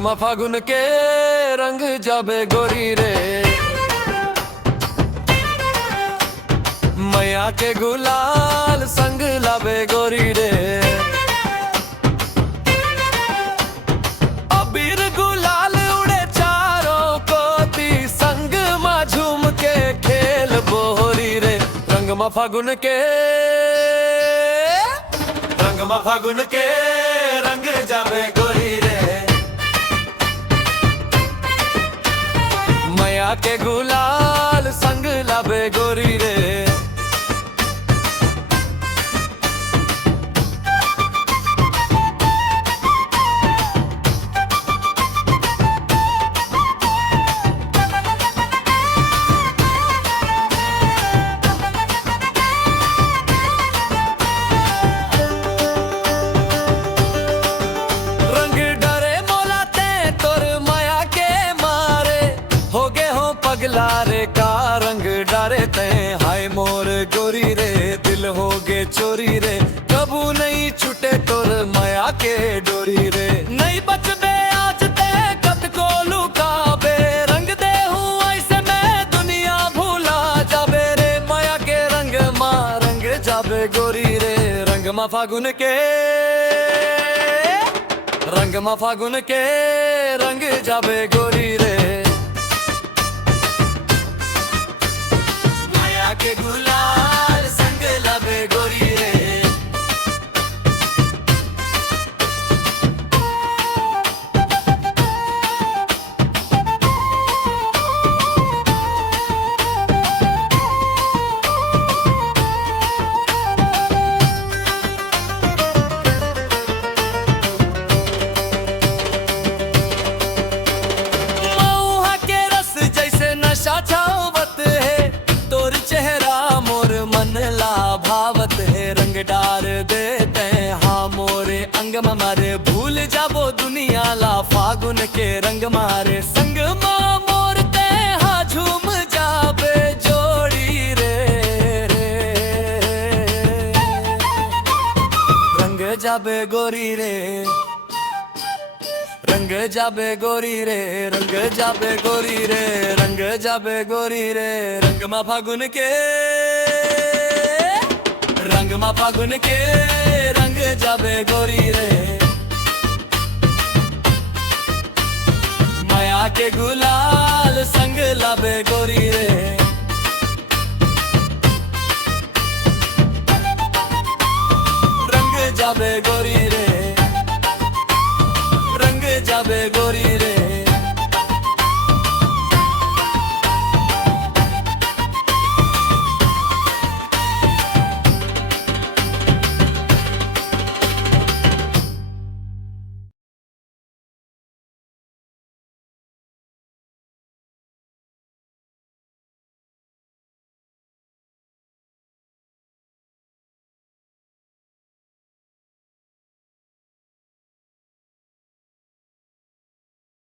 मा फागुन के रंग जाबे गोरी रे, मैया के गुलाल संग लाबे गोरी रे। अबीर गुलाल उड़े चारों कोती, संग मा झूम के खेल बोरी रे। रंग मा फागुन के, रंग मा फागुन के रंग जाबे गोरी रे, मैया के गुलाल संग लाबे गोरी रे। पगलारे का रंग डारे ते, हाय मोर गोरी रे दिल हो गे चोरी रे। कबू नहीं छूटे तोर माया के डोरी रे, नहीं बचबे आज ते कद को लुकाबे। रंग दे हूँ ऐसे मैं दुनिया भूला जाबे रे, माया के रंग मा रंग जाबे गोरी रे। रंग मा फागुन के, रंग मा फागुन के रंग जाबे गोरी रे, के गुलाल संग लाबे गोरी रे। महुआ के रस जैसे नशा छावत है, तोर चेहरा मोर मन ला भावत है। रंग डार देते हाँ मोरे अंग मारे, भूल जाबो दुनिया ला फागुन के रंग मारे। संग माँ मोर ते हाँ झूम जाबे जोड़ी रे, रंग जाबे गोरी रे, रंग जाबे गोरी रे, रंग जाबे गोरी रे, रंग जाबे गोरी रे। रंग मा फागुन के, रंग मा फागुन के रंग जाबे गोरी रे, माया के गुलाल संग लाबे गोरी रे। रंग जाबे गोरी रे, रंग जाबे गोरी रे।